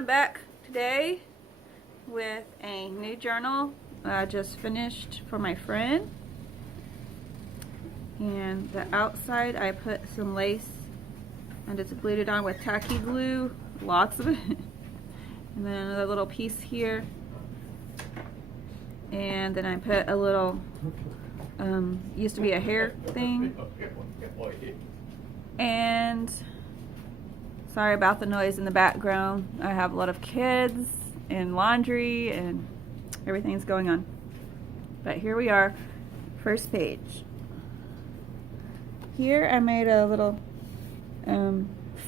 I'm back today with a new journal I just finished for my friend. And the outside I put some lace and just glued it on with tacky glue, lots of it. And then another little piece here. And then I put a little, used to be a hair thing. And sorry about the noise in the background. I have a lot of kids and laundry and everything's going on. But here we are, first page. Here I made a little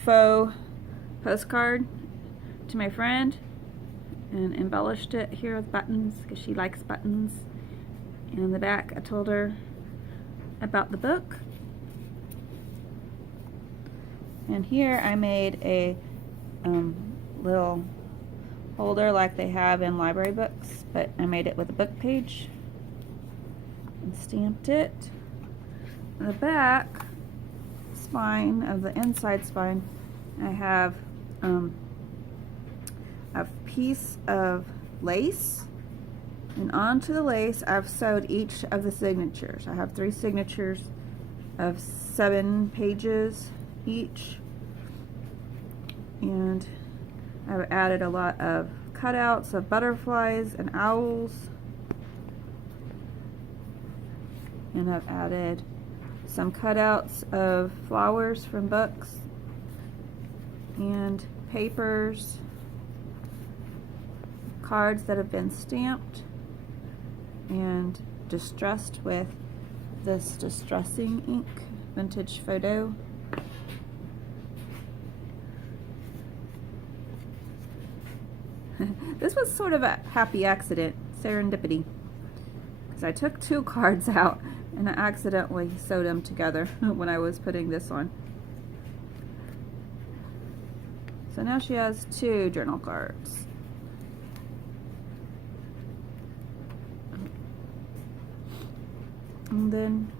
faux postcard to my friend and embellished it here with buttons because she likes buttons. And in the back I told her about the book. And here I made a little holder like they have in library books, but I made it with a book page and stamped it. On the back spine of the inside spine, I have a piece of lace, and onto the lace I've sewed each of the signatures. I have 3 signatures of 7 pages each, and I've added a lot of cutouts of butterflies and owls, and I've added some cutouts of flowers from books and papers, cards that have been stamped and distressed with this distressing ink, vintage photo. This was sort of a happy accident, serendipity, because I took 2 cards out and I accidentally sewed them together when I was putting this on. So now she has 2 journal cards. And then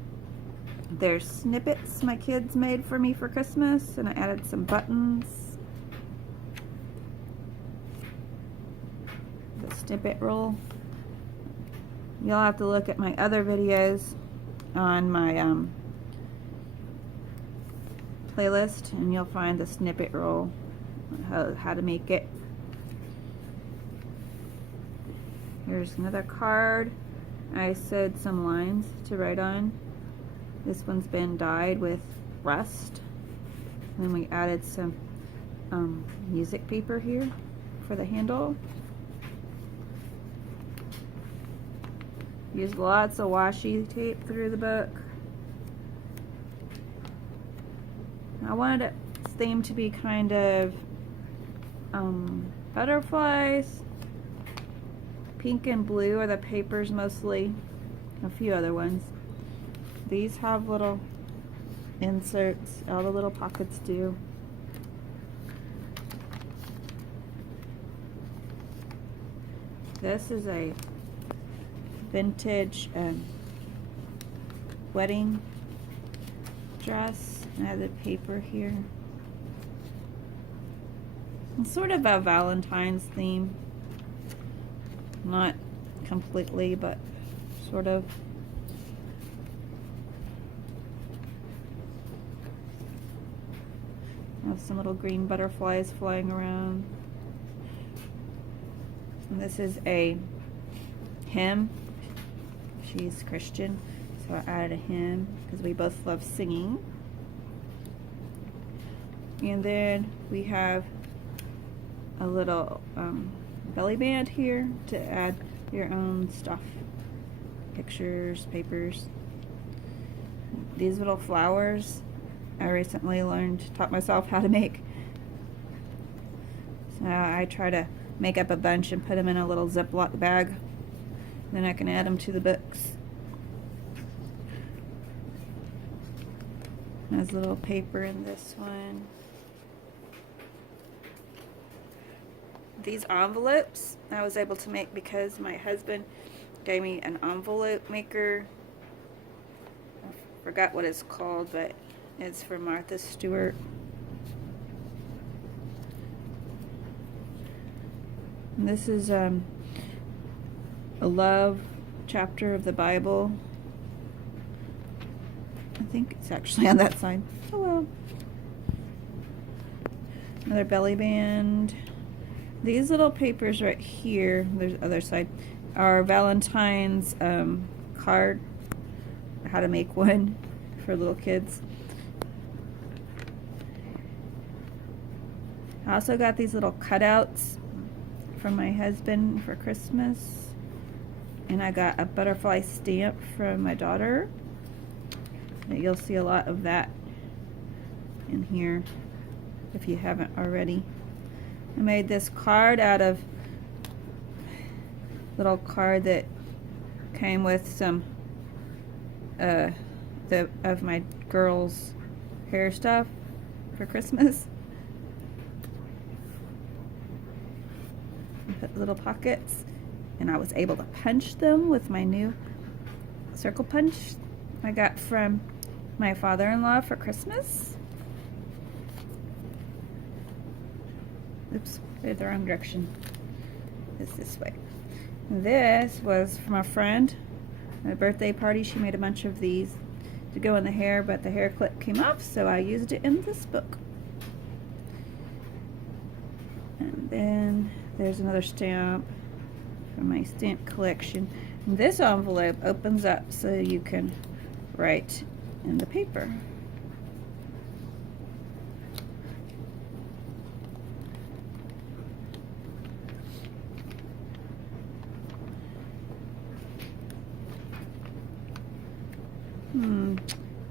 there's snippets my kids made for me for Christmas, and I added some buttons. The snippet roll. You'll have to look at my other videos on my playlist, and you'll find the snippet roll, how to make it. Here's another card. I sewed some lines to write on. This one's been dyed with rust. And then we added some music paper here for the handle. Used lots of washi tape through the book. I wanted its theme to be kind of butterflies. Pink and blue are the papers mostly, a few other ones. These have little inserts, all the little pockets do. This is a vintage wedding dress. I have the paper here. It's sort of a Valentine's theme. Not completely, but sort of. I have some little green butterflies flying around. And this is a hymn. She's Christian, so I added a hymn because we both love singing. And then we have a little belly band here to add your own stuff, pictures, papers. These little flowers I recently taught myself how to make. So I try to make up a bunch and put them in a little Ziploc bag. Then I can add them to the books. There's a little paper in this one. These envelopes I was able to make because my husband gave me an envelope maker. I forgot what it's called, but it's from Martha Stewart. And this is a love chapter of the Bible. I think it's actually on that side. Oh well. Another belly band. These little papers right here, there's the other side, are Valentine's card, how to make one for little kids. I also got these little cutouts from my husband for Christmas. And I got a butterfly stamp from my daughter. You'll see a lot of that in here if you haven't already. I made this card out of little card that came with some of my girls' hair stuff for Christmas. Put little pockets, and I was able to punch them with my new circle punch I got from my father-in-law for Christmas. Oops, did the wrong direction. It's this way. This was from a friend. At a birthday party, she made a bunch of these to go in the hair, but the hair clip came off, so I used it in this book. And then there's another stamp from my stamp collection. And this envelope opens up so you can write in the paper.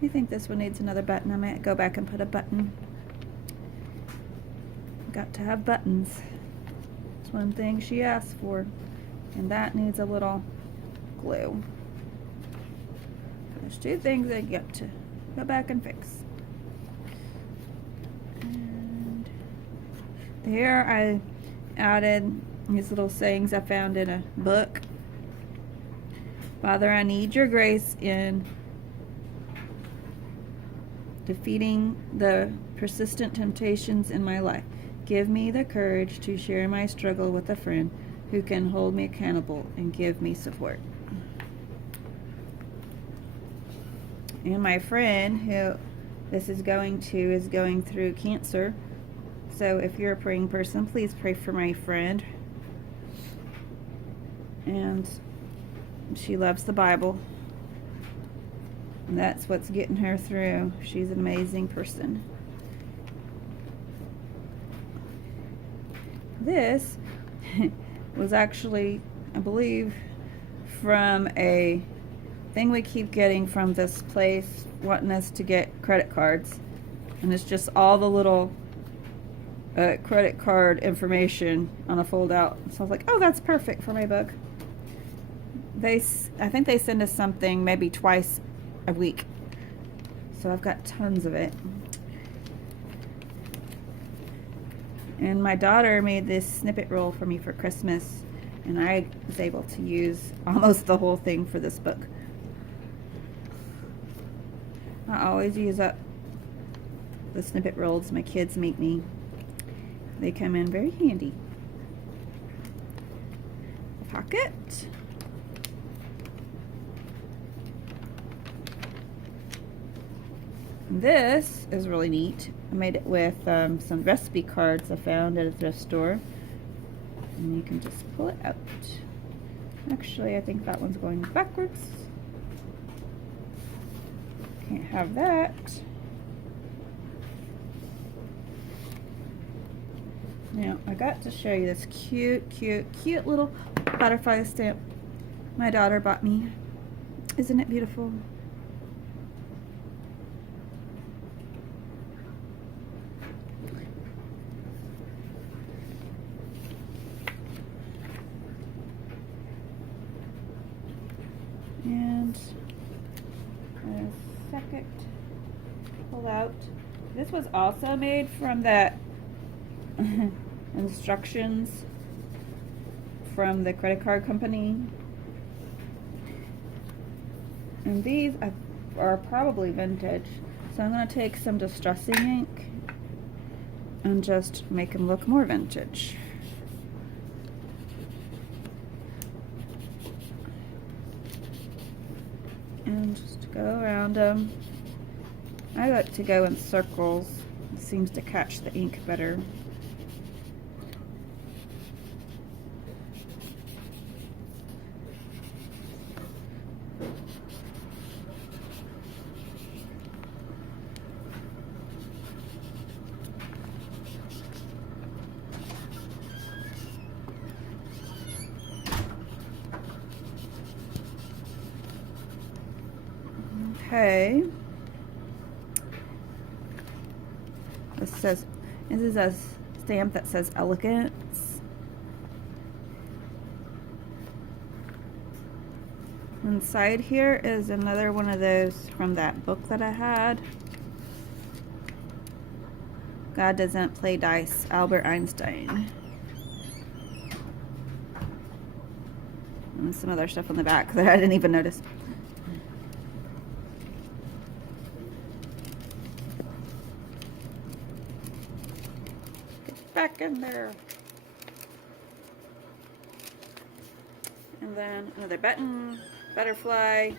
I think this one needs another button. I might go back and put a button. Got to have buttons. It's one thing she asked for. And that needs a little glue. There's two things I get to go back and fix. And there I added these little sayings I found in a book. Father, I need your grace in defeating the persistent temptations in my life. Give me the courage to share my struggle with a friend who can hold me accountable and give me support. And my friend who this is going through cancer. So if you're a praying person, please pray for my friend. And she loves the Bible. And that's what's getting her through. She's an amazing person. This was actually, I believe, from a thing we keep getting from this place wanting us to get credit cards. And it's just all the little credit card information on a fold out. So I was like, oh, that's perfect for my book. I think they send us something maybe twice a week. So I've got tons of it. And my daughter made this snippet roll for me for Christmas, and I was able to use almost the whole thing for this book. I always use up the snippet rolls my kids make me. They come in very handy. A pocket. This is really neat. I made it with some recipe cards I found at a thrift store. And you can just pull it out. Actually, I think that one's going backwards. Can't have that. Now, I got to show you this cute little butterfly stamp my daughter bought me. Isn't it beautiful? And a second pull out. This was also made from that instructions from the credit card company. And these are probably vintage. So I'm going to take some distressing ink and just make them look more vintage. and just go around them. I like to go in circles. It seems to catch the ink better. Okay. This is a stamp that says elegance. Inside here is another one of those from that book that I had. God Doesn't Play Dice, Albert Einstein. And some other stuff on the back that I didn't even notice. Get back in there. And then another button, butterfly.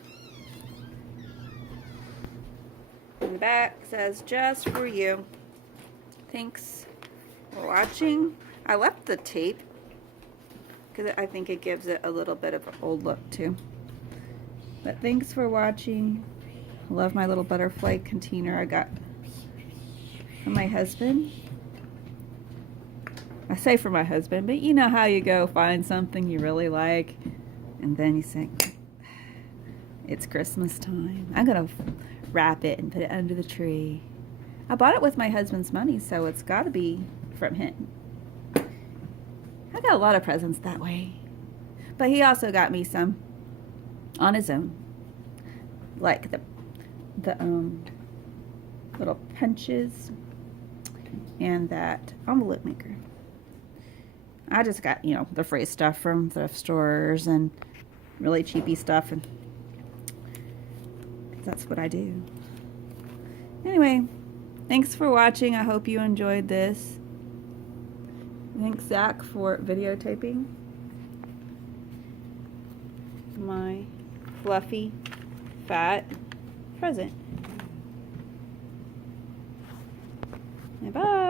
And the back says, just for you. Thanks for watching. I left the tape because I think it gives it a little bit of an old look too. But thanks for watching. I love my little butterfly container I got from my husband. I say for my husband, but you know how you go find something you really like and then you think, it's Christmas time. I'm gonna wrap it and put it under the tree. I bought it with my husband's money, so it's gotta be from him. I got a lot of presents that way. But he also got me some on his own. Like the little punches and that envelope maker. I just got, you know, the free stuff from thrift stores and really cheapy stuff, and that's what I do. Anyway, thanks for watching. I hope you enjoyed this. Thanks, Zach, for videotaping my fluffy, fat present. Bye-bye.